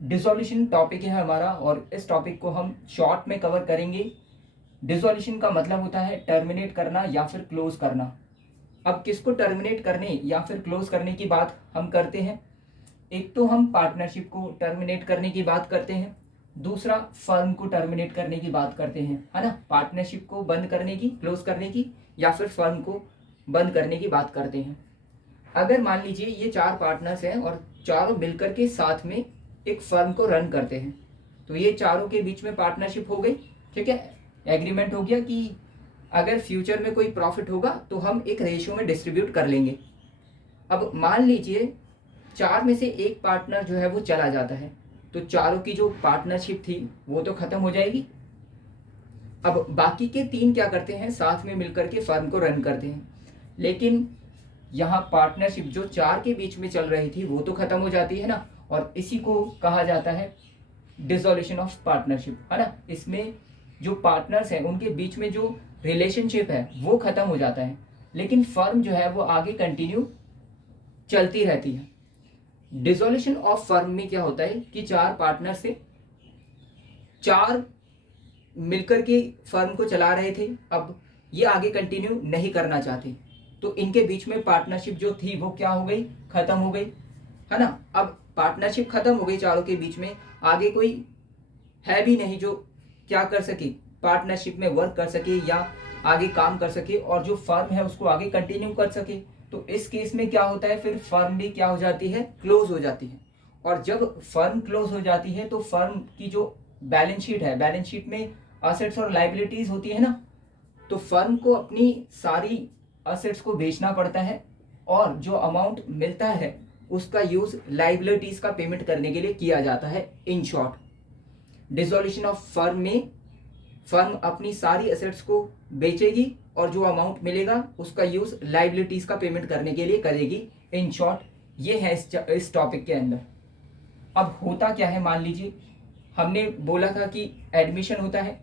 Dissolution topic है हमारा और इस टॉपिक को हम शॉर्ट में कवर करेंगे। डिसॉल्यूशन का मतलब होता है टर्मिनेट करना या फिर क्लोज करना। अब किसको टर्मिनेट करने या फिर क्लोज करने की बात हम करते हैं? एक तो हम पार्टनरशिप को टर्मिनेट करने की बात करते हैं, दूसरा फर्म को टर्मिनेट करने की बात करते हैं, है ना। पार्टनरशिप को बंद करने की, क्लोज करने की, या फिर फर्म को बंद करने की बात करते हैं। अगर मान लीजिए ये 4 पार्टनर्स हैं और चारों मिलकर के साथ में एक फर्म को रन करते हैं, तो ये चारों के बीच में पार्टनरशिप हो गई, ठीक है। एग्रीमेंट हो गया कि अगर फ्यूचर में कोई प्रॉफिट होगा तो हम एक रेशियो में डिस्ट्रीब्यूट कर लेंगे। अब मान लीजिए 4 में से एक पार्टनर जो है वो चला जाता है, तो चारों की जो पार्टनरशिप थी वो तो खत्म हो जाएगी। अब बाकी के 3 क्या करते हैं, साथ में मिलकर के फर्म को रन करते हैं, लेकिन यहाँ पार्टनरशिप जो 4 के बीच में चल रही थी वो तो खत्म हो जाती है ना, और इसी को कहा जाता है डिसॉल्यूशन ऑफ पार्टनरशिप, है ना। इसमें जो पार्टनर्स हैं उनके बीच में जो रिलेशनशिप है वो खत्म हो जाता है, लेकिन फर्म जो है वो आगे कंटिन्यू चलती रहती है। डिसॉल्यूशन ऑफ फर्म में क्या होता है कि 4 पार्टनर से 4 मिलकर के फर्म को चला रहे थे, अब ये आगे कंटिन्यू नहीं करना चाहते, तो इनके बीच में पार्टनरशिप जो थी वो क्या हो गई, खत्म हो गई, है ना। अब पार्टनरशिप खत्म हो गई चारों के बीच में, आगे कोई है भी नहीं जो क्या कर सके, पार्टनरशिप में वर्क कर सके या आगे काम कर सके और जो फर्म है उसको आगे कंटिन्यू कर सके। तो इस केस में क्या होता है, फिर फर्म भी क्या हो जाती है, क्लोज हो जाती है। और जब फर्म क्लोज हो जाती है तो फर्म की जो बैलेंस शीट है, बैलेंस शीट में असेट्स और लाइबिलिटीज होती है ना, तो फर्म को अपनी सारी असेट्स को बेचना पड़ता है और जो अमाउंट मिलता है उसका यूज लाइबिलिटीज का पेमेंट करने के लिए किया जाता है। In short, dissolution of firm में फर्म अपनी सारी एसेट्स को बेचेगी और जो अमाउंट मिलेगा उसका यूज लाइबिलिटीज का पेमेंट करने के लिए करेगी। इन शॉर्ट, ये है इस टॉपिक के अंदर। अब होता क्या है, मान लीजिए हमने बोला था कि एडमिशन होता है,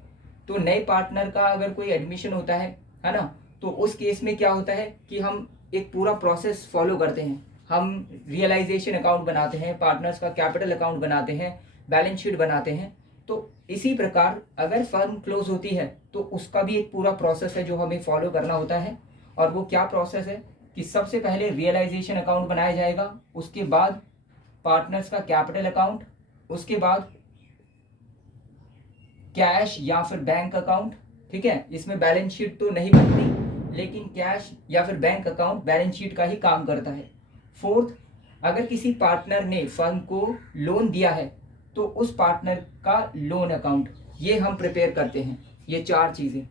तो नए पार्टनर का अगर कोई एडमिशन होता है ना, तो उस केस में क्या होता है कि हम एक पूरा प्रोसेस फॉलो करते हैं। हम रियलाइजेशन अकाउंट बनाते हैं, पार्टनर्स का कैपिटल अकाउंट बनाते हैं, बैलेंस शीट बनाते हैं। तो इसी प्रकार अगर फर्म क्लोज होती है तो उसका भी एक पूरा प्रोसेस है जो हमें फॉलो करना होता है। और वो क्या प्रोसेस है कि सबसे पहले रियलाइजेशन अकाउंट बनाया जाएगा, उसके बाद पार्टनर्स का कैपिटल अकाउंट, उसके बाद कैश या फिर बैंक अकाउंट, ठीक है। इसमें बैलेंस शीट तो नहीं बनती, लेकिन कैश या फिर बैंक अकाउंट बैलेंस शीट का ही काम करता है। फोर्थ, अगर किसी पार्टनर ने फर्म को लोन दिया है तो उस पार्टनर का लोन अकाउंट, ये हम प्रिपेयर करते हैं। ये 4 चीजें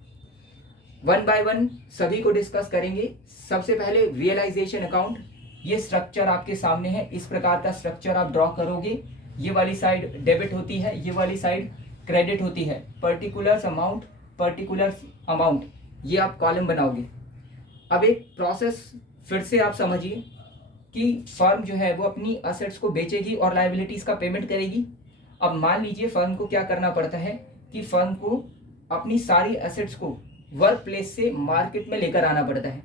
वन बाय वन सभी को डिस्कस करेंगे। सबसे पहले रियलाइजेशन अकाउंट, ये स्ट्रक्चर आपके सामने है, इस प्रकार का स्ट्रक्चर आप ड्रॉ करोगे। ये वाली साइड डेबिट होती है, ये वाली साइड क्रेडिट होती है। पर्टिकुलर अमाउंट ये आप कॉलम बनाओगे। अब एक प्रोसेस फिर से आप समझिए कि फर्म जो है वो अपनी असेट्स को बेचेगी और लायबिलिटीज का पेमेंट करेगी। अब मान लीजिए फर्म को क्या करना पड़ता है कि फर्म को अपनी सारी एसेट्स को वर्क प्लेस से मार्केट में लेकर आना पड़ता है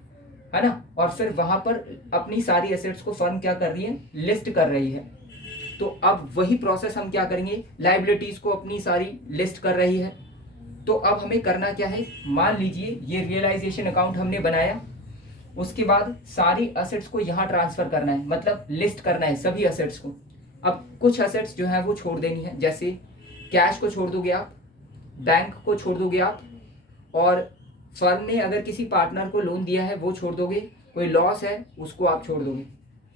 ना, और फिर वहां पर अपनी सारी एसेट्स को फर्म क्या कर रही है, लिस्ट कर रही है। तो अब वही प्रोसेस हम क्या करेंगे, लायबिलिटीज को अपनी सारी लिस्ट कर रही है। तो अब हमें करना क्या है, मान लीजिए ये रियलाइजेशन अकाउंट हमने बनाया, उसके बाद सारी असेट्स को यहाँ ट्रांसफर करना है, मतलब लिस्ट करना है सभी असेट्स को। अब कुछ असेट्स जो है वो छोड़ देनी है, जैसे कैश को छोड़ दोगे आप, बैंक को छोड़ दोगे आप, और फर्म ने अगर किसी पार्टनर को लोन दिया है वो छोड़ दोगे, कोई लॉस है उसको आप छोड़ दोगे।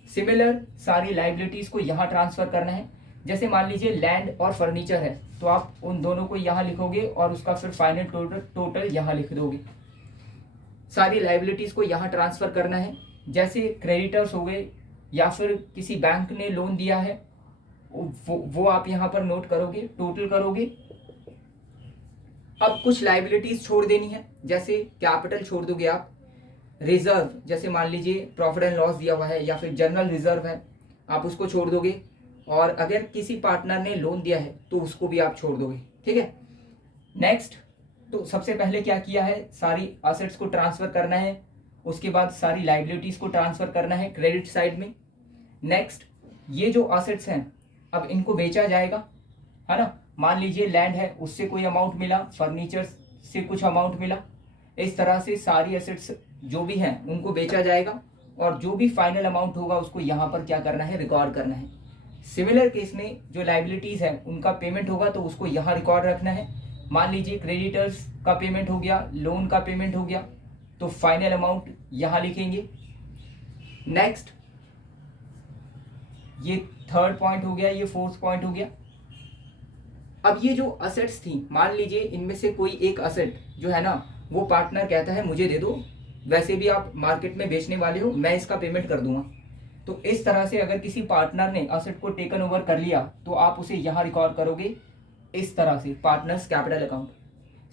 सिमिलर सारी लाइबिलिटीज को यहाँ ट्रांसफर करना है। जैसे मान लीजिए लैंड और फर्नीचर है, तो आप उन दोनों को यहाँ लिखोगे और उसका फिर फाइनल टोटल यहाँ लिख दोगे। सारी लाइबिलिटीज को यहाँ ट्रांसफर करना है। जैसे क्रेडिटर्स हो गए या फिर किसी बैंक ने लोन दिया है, वो आप यहाँ पर नोट करोगे, टोटल करोगे। अब कुछ लाइबिलिटीज छोड़ देनी है, जैसे कैपिटल छोड़ दोगे आप, रिजर्व जैसे मान लीजिए प्रॉफिट एंड लॉस दिया हुआ है या फिर जनरल रिजर्व है, आप उसको छोड़ दोगे। और अगर किसी पार्टनर ने लोन दिया है तो उसको भी आप छोड़ दोगे, ठीक है। नेक्स्ट, तो सबसे पहले क्या किया है, सारी असेट्स को ट्रांसफर करना है, उसके बाद सारी लाइबिलिटीज को ट्रांसफर करना है क्रेडिट साइड में। नेक्स्ट, ये जो असेट्स हैं, अब इनको बेचा जाएगा, है ना। मान लीजिए लैंड है, उससे कोई अमाउंट मिला, फर्नीचर से कुछ अमाउंट मिला, इस तरह से सारी एसेट्स जो भी हैं उनको बेचा जाएगा और जो भी फाइनल अमाउंट होगा उसको यहाँ पर क्या करना है, रिकॉर्ड करना है। सिमिलर केस में जो लाइबिलिटीज है उनका पेमेंट होगा तो उसको यहाँ रिकॉर्ड रखना है। मान लीजिए क्रेडिटर्स का पेमेंट हो गया, लोन का पेमेंट हो गया, तो फाइनल अमाउंट यहाँ लिखेंगे। नेक्स्ट, ये थर्ड पॉइंट हो गया, ये फोर्थ पॉइंट हो गया। अब ये जो असेट्स थी, मान लीजिए इनमें से कोई एक असेट जो है ना वो पार्टनर कहता है मुझे दे दो, वैसे भी आप मार्केट में बेचने वाले हो, मैं इसका पेमेंट कर दूंगा। तो इस तरह से अगर किसी पार्टनर ने असेट को टेकन ओवर कर लिया तो आप उसे यहाँ रिकॉर्ड करोगे इस तरह से, partners capital account.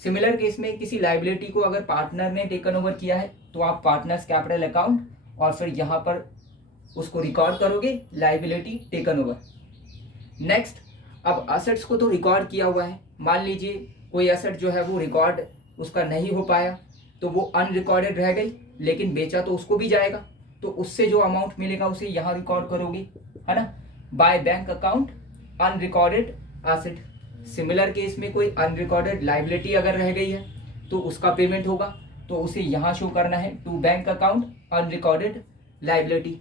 Similar case में किसी लाइबिलिटी को अगर पार्टनर ने टेकन ओवर किया है तो आप पार्टनर्स कैपिटल अकाउंट और फिर यहाँ पर उसको रिकॉर्ड करोगे लाइबिलिटी टेकन ओवर। नेक्स्ट, अब असेट्स को तो रिकॉर्ड किया हुआ है, मान लीजिए कोई असेट जो है वो रिकॉर्ड उसका नहीं हो पाया तो वो अनरिकॉर्डेड रह गई, लेकिन बेचा तो उसको भी जाएगा, तो उससे जो अमाउंट मिलेगा उसे यहाँ रिकॉर्ड करोगे, है ना। By bank account unrecorded asset. Similar case में कोई अनरिकॉर्डेड लाइबिलिटी अगर रह गई है तो उसका पेमेंट होगा तो उसे यहाँ शो करना है to bank account unrecorded liability.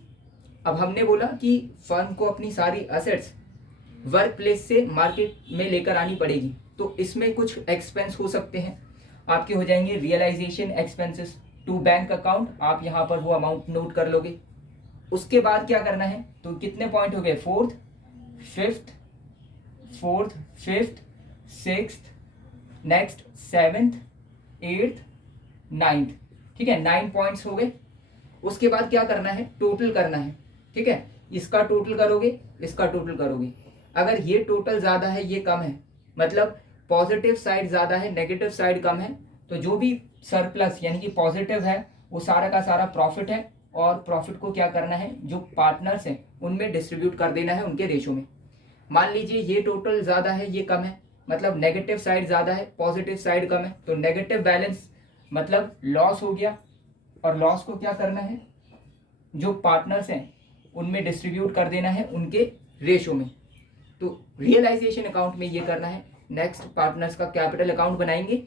अब हमने बोला कि फर्म को अपनी सारी असेट्स वर्क प्लेस से मार्केट में लेकर आनी पड़ेगी, तो इसमें कुछ एक्सपेंस हो सकते हैं आपके, हो जाएंगे realisation expenses to bank account, आप यहाँ पर वो अमाउंट नोट कर लोगे। उसके बाद क्या करना है, तो कितने पॉइंट हो गए, fourth, fifth, sixth, next seventh, eighth, ninth, ठीक है, 9 पॉइंट्स हो गए। उसके बाद क्या करना है, टोटल करना है, ठीक है, इसका टोटल करोगे, इसका टोटल करोगे। अगर ये टोटल ज्यादा है ये कम है, मतलब पॉजिटिव साइड ज्यादा है नेगेटिव साइड कम है, तो जो भी सरप्लस यानी कि पॉजिटिव है वो सारा का सारा प्रॉफिट है और प्रॉफिट को क्या करना है, जो पार्टनर्स हैं उनमें डिस्ट्रीब्यूट कर देना है उनके रेशो में। मान लीजिए ये टोटल ज्यादा है ये कम है, मतलब नेगेटिव साइड ज्यादा है पॉजिटिव साइड कम है, तो नेगेटिव बैलेंस मतलब लॉस हो गया, और लॉस को क्या करना है, जो पार्टनर्स हैं उनमें डिस्ट्रीब्यूट कर देना है उनके रेशो में। तो रियलाइजेशन अकाउंट में ये करना है। नेक्स्ट, पार्टनर्स का कैपिटल अकाउंट बनाएंगे